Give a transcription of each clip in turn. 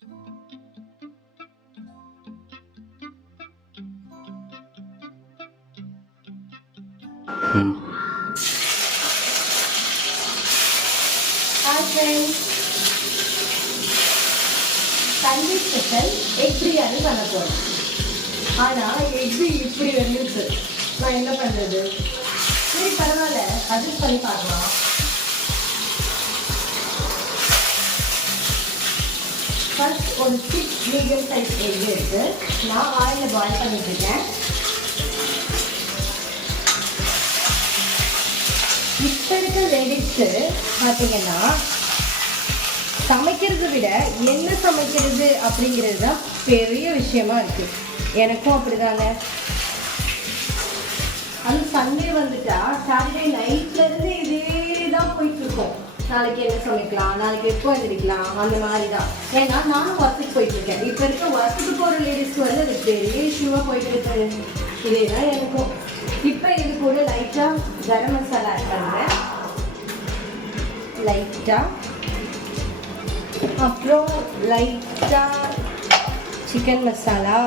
Hi friends, Sunday special egg biryani பண்ண போறோம். ஆனா எக் இப்படி வந்துச்சு. நான் என்ன பண்றது? சரி பரவாயில்ல, அட்ஜஸ்ட் பண்ணி பார்க்கலாம். ஃபர்ஸ்ட் ஒரு 6 மீடியம் சைஸ் எக் எடுத்து நான் ஆயிலில் பாயில் பண்ணிட்டு இருக்கேன். இப்போ இருக்க லேடிஸ்க்கு பார்த்தீங்கன்னா சமைக்கிறத விட என்ன சமைக்கிறது அப்படிங்கிறது தான் பெரிய விஷயமா இருக்கு. எனக்கும் அப்படிதாங்க. அந்த சண்டே வந்துட்டா சாட்டர்டே நைட்லேருந்து இதே தான் போயிட்டு இருக்கோம். நாளைக்கு என்ன சமைக்கலாம், நாளைக்கு எப்போ எழுந்திரிக்கலாம், அந்த மாதிரி தான். ஏன்னா நானும் ஒர்க்குக்கு போயிட்டு இருக்கேன். இப்போ இருக்க ஒர்க்குக்கு போகிற லேடிஸ்க்கு வந்து அது பெரிய இஷ்யூவாக போயிட்டு இருக்கு. இதே தான் எனக்கும். இப்போ இது கூட லைட்டாக கரம் மசாலா ஆட் பண்ணுறேன். லைட்டாக அப்புறம் லைட்டாக சிக்கன் மசாலா,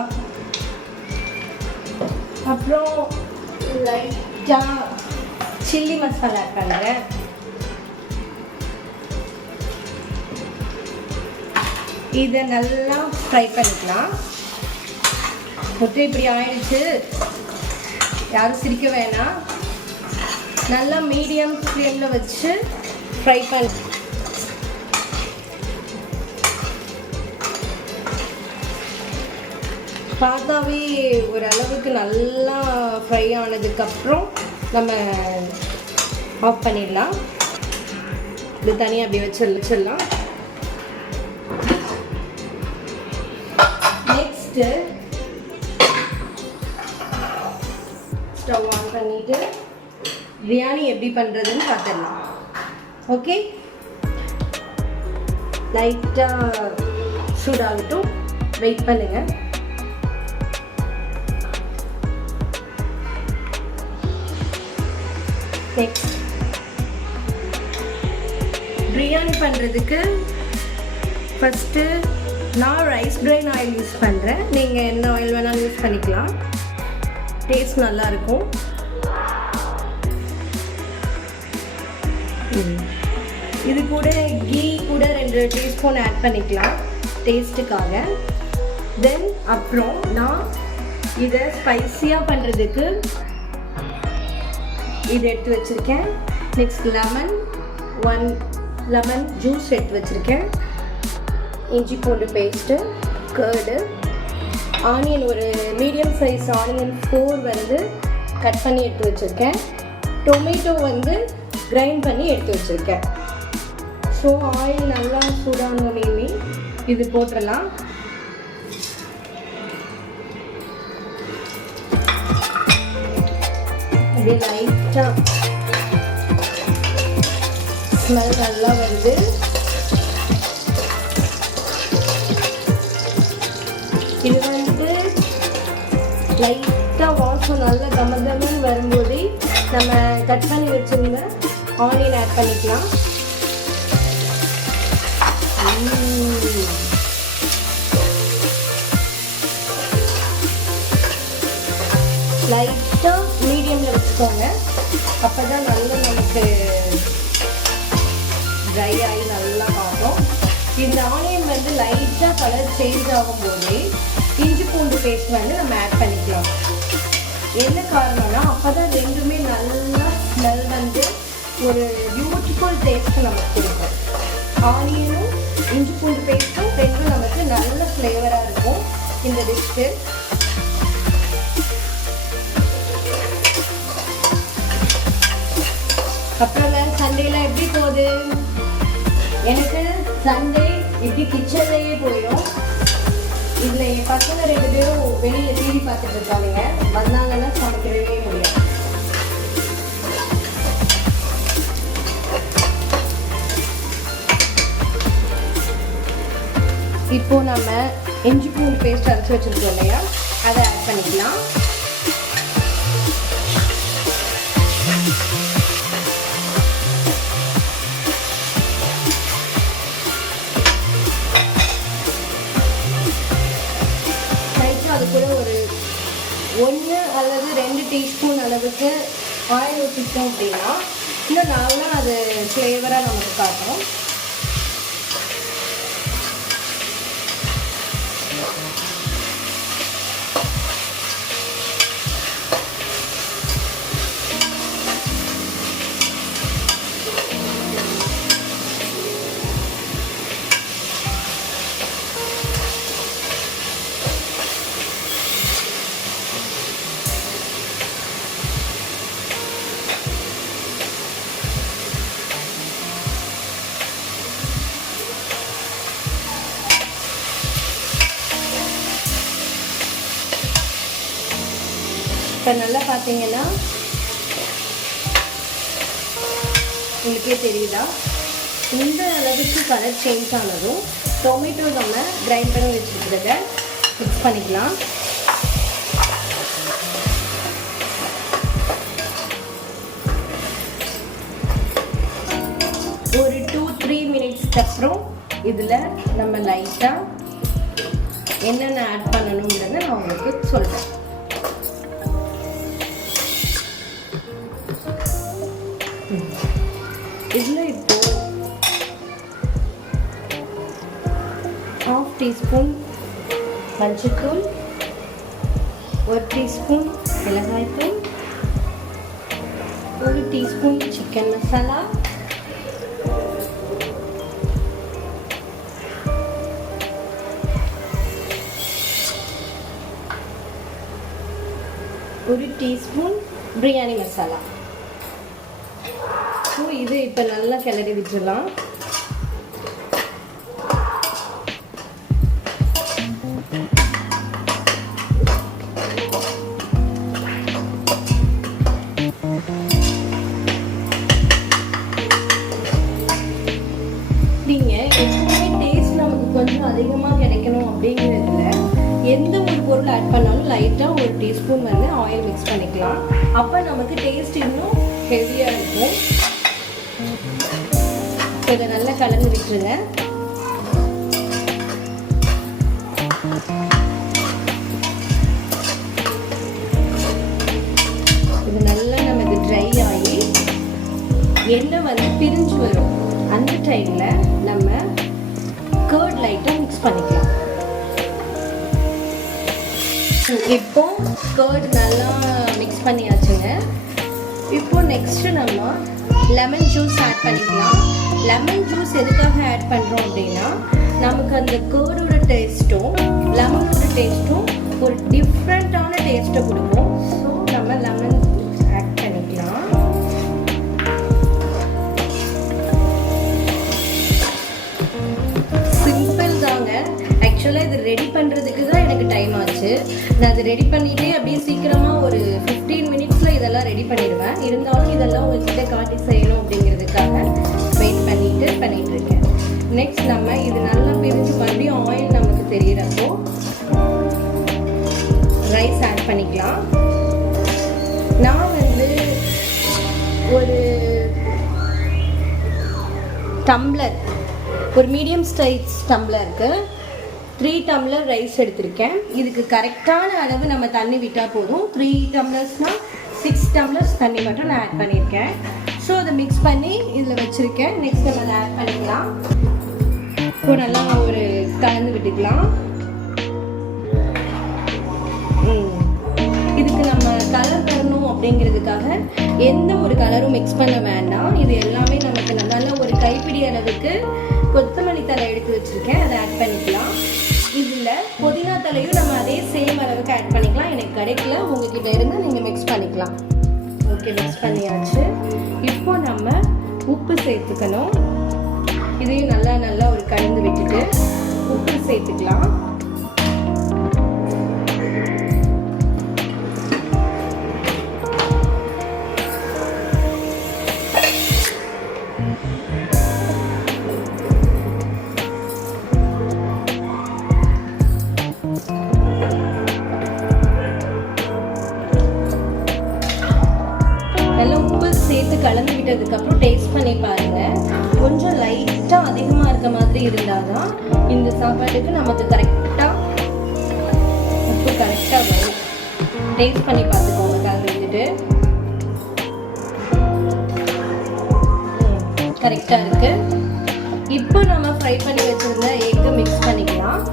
அப்புறம் லைட்டாக சில்லி மசாலா ஆட் பண்ணுறேன். இதை நல்லா ஃப்ரை பண்ணிக்கலாம். முட்டை இப்படி ஆயிடுச்சு, யாரும் சிரிக்க வேணாம். நல்லா மீடியம் ஃப்ளேமில் வச்சு ஃப்ரை பண்ணி பார்த்தாவே ஓரளவுக்கு நல்லா ஃப்ரை ஆனதுக்கப்புறம் நம்ம ஆஃப் பண்ணிடலாம். இது தனியாக அப்படி வச்சிடலாம். நெக்ஸ்ட்டு ஸ்டவ் ஆன் பண்ணிவிட்டு பிரியாணி எப்படி பண்ணுறதுன்னு பார்த்துடலாம். ஓகே, லைட்டாக சூடாகட்டும், வெயிட் பண்ணுங்கள். நெக்ஸ்ட் பிரியாணி பண்ணுறதுக்கு ஃபஸ்ட்டு நான் ரைஸ் பிரைன் ஆயில் யூஸ் பண்ணுறேன். நீங்கள் என்ன ஆயில் வேணாலும் யூஸ் பண்ணிக்கலாம், டேஸ்ட் நல்லாயிருக்கும். இது கூட கீ கூட 2 டீஸ்பூன் ஆட் பண்ணிக்கலாம் டேஸ்ட்டுக்காக. தென் அப்புறம் நான் இதை ஸ்பைஸியாக பண்ணுறதுக்கு இது எடுத்து வச்சுருக்கேன். நெக்ஸ்ட் ஒன் லெமன் ஜூஸ் எடுத்து வச்சுருக்கேன். இஞ்சி பூண்டு பேஸ்ட்டு, கர்டு, ஆனியன் ஒரு மீடியம் சைஸ் ஆனியன் 4 வந்து கட் பண்ணி எடுத்து வச்சுருக்கேன். டொமேட்டோ வந்து கிரைண்ட் பண்ணி எடுத்து வச்சுருக்கேன். ஸோ ஆயில் நல்லா சூடானோடனே இது போட்டுடலாம். அப்படியே லைட்டாக ஸ்மெல் நல்லா வருது. இது வந்து லைட்டாக வாசம் நல்லா கமகமன்னு வரும்போதே நம்ம கட் பண்ணி வச்சுருந்த ஆனியன் ஆட் பண்ணிக்கலாம். லைட்டாக மீடியமில் வச்சுக்கோங்க, அப்போ தான் நல்லா நமக்கு ட்ரை ஆகி நல்லா ஆகும். இந்த ஆனியன் வந்து லைட்டாக கலர் சேஞ்ச் ஆகும்போதே இஞ்சி பூண்டு பேஸ்ட் வந்து நம்ம ஆட் பண்ணிக்கலாம். என்ன காரணம்னா அப்போ தான் ரெண்டுமே நல்லா ஸ்மெல் வந்து ஒரு பியூட்டிஃபுல் டேஸ்ட்டு நமக்கு கொடுக்கும். ஆனியனும் இஞ்சி பூண்டு பேஸ்ட்டும் ரெண்டும் நமக்கு நல்ல ஃப்ளேவராக இருக்கும் இந்த டிஷ்ஷு. அப்புறம் சண்டேலாம் எப்படி போகுது? எனக்கு சண்டே இப்படி கிச்சன்லேயே போயிடும். இதில் என் பசங்க 2 பேரும் வெளியில் டிவி பார்த்துட்டு இருக்காங்க. வந்தாங்கன்னா சமைக்கவே முடியாது. இப்போ நம்ம இஞ்சி பூண்டு பேஸ்ட் அரைச்சி வச்சுருக்கோம் இல்லையா, அதை ஆட் பண்ணிக்கலாம். டீஸ்பூன் அளவுக்கு ஆயில் ஊற்றிட்டோம் அப்படின்னா இன்னும் நல்லா அது ஃப்ளேவராக நமக்கு காட்டும். இப்போ நல்லா பார்த்தீங்கன்னா உங்களுக்கே தெரியுதா, இந்த அளவுக்கு கலர் சேஞ்ச் ஆனதும் டொமேட்டோ நம்ம கிரைண்ட் பண்ணி வச்சுருக்கிறத மிக்ஸ் பண்ணிக்கலாம். ஒரு 2-3 மினிட்ஸ்க்கு அப்புறம் இதில் நம்ம லைட்டாக என்னென்ன ஆட் பண்ணணுங்கிறத நான் உங்களுக்கு சொல்கிறேன். இதில் இப்போ 1/2 டீஸ்பூன் மஞ்சள்தூள், 1 டீஸ்பூன் மிளகாய்த்தூள், 1 teaspoon chicken masala, 1 teaspoon biryani masala. So இது இப்போ நல்லா கிளறி விட்டுடலாம். நீங்கள் எப்பவுமே டேஸ்ட் நமக்கு கொஞ்சம் அதிகமாக கிடைக்கணும் அப்படிங்கிறதுல எந்த ஒரு பொருள் ஆட் பண்ணாலும் லைட்டாக 1 டீஸ்பூன் வந்து ஆயில் மிக்ஸ் பண்ணிக்கலாம். அப்போ நமக்கு டேஸ்ட் இன்னும் ஹெவியாக இருக்கும். இதை நல்லா கலந்து விட்டுருங்க. இது நல்லா நமக்கு ட்ரை ஆகி எண்ணெய் வந்து பிரிஞ்சு வரும். அந்த டைமில் நம்ம கர்ட் லைட்டாக மிக்ஸ் பண்ணிக்கலாம். இப்போ கர்ட் நல்லா மிக்ஸ் பண்ணியாச்சுங்க. இப்போ நெக்ஸ்ட் நம்ம லெமன் ஜூஸ் ஆட் பண்ணிக்கலாம். லெமன் ஜூஸ் எதுக்காக ஆட் பண்ணுறோம் அப்படின்னா நமக்கு அந்த கர்டோட டேஸ்ட்டும் லெமனோட டேஸ்ட்டும் ஒரு டிஃப்ரெண்ட்டான டேஸ்ட்டை கொடுக்கும். ஸோ நம்ம லெமன் ஆட் பண்ணிக்கலாம். சிம்பிள் தாங்க. ஆக்சுவலாக இது ரெடி பண்ணுறதுக்கு தான் எனக்கு டைம் ஆச்சு. நான் அதை ரெடி பண்ணிவிட்டு அப்படியே சீக்கிரமாக ஒரு 15 மினிட்ஸில் இதெல்லாம் ரெடி பண்ணிடுவேன். இருந்தாலும் இதெல்லாம் உங்கள்கிட்ட காட்டி செய்யணும் அப்படிங்கிறதுக்காக வெயிட் பண்ணிட்டு இருக்கேன். நெக்ஸ்ட் நம்ம இது நல்லா பிரிஞ்சு பண்ணி ஆயில் நமக்கு தெரிகிறப்போ ரைஸ் ஆட் பண்ணிக்கலாம். நான் வந்து ஒரு டம்ளர், ஒரு மீடியம் சைஸ் டம்ளருக்கு 3 டம்ளர் ரைஸ் எடுத்திருக்கேன். இதுக்கு கரெக்டான அளவு நம்ம தண்ணி விட்டால் போதும். 3 டம்ளர்ஸ்னால் 6 டம்ளர்ஸ் தண்ணி மட்டும் நான் ஆட் பண்ணியிருக்கேன். ஸோ அதை மிக்ஸ் பண்ணி இதில் வச்சுருக்கேன். நெக்ஸ்ட் நம்ம அதை ஆட் பண்ணிக்கலாம். இப்போ நல்லா ஒரு கலந்து விட்டுக்கலாம். இதுக்கு நம்ம கலர் தரணும் அப்படிங்கிறதுக்காக எந்த ஒரு கலரும் மிக்ஸ் பண்ண வேண்டாம். இது எல்லாமே நமக்கு நல்லா ஒரு கைப்பிடி அளவுக்கு கொத்தமல்லி தலை எடுத்து வச்சுருக்கேன். அதை ஆட் பண்ணிக்கலாம். இதில் புதினா தலையும் நம்ம அதே சேம் அளவுக்கு ஆட் பண்ணிக்கலாம். எனக்கு கிடைக்கல, உங்ககிட்ட இருந்து நீங்கள் மிக்ஸ் பண்ணிக்கலாம். ஓகே, மிக்ஸ் பண்ணியாச்சு. இப்போ நம்ம உப்பு சேர்த்துக்கணும். இதையும் நல்லா ஒரு கலந்து விட்டுட்டு உப்பு சேர்த்துக்கலாம். நல்லா உப்பு சேர்த்து கலந்து விட்டதுக்கப்புறம் டேஸ்ட் பண்ணி பாருங்கள். கொஞ்சம் லைட்டாக அதிகமாக இருக்க மாதிரி இருந்தால் தான் இந்த சாப்பாட்டுக்கு நமக்கு கரெக்டாக உப்பு கரெக்டாக வரும். டேஸ்ட் பண்ணி பார்த்துக்கோங்க கலந்து மினிட்டு. கரெக்டாக இருக்குது. இப்போ நம்ம ஃப்ரை பண்ணி வச்சுருந்த எக்கு மிக்ஸ் பண்ணிக்கலாம்.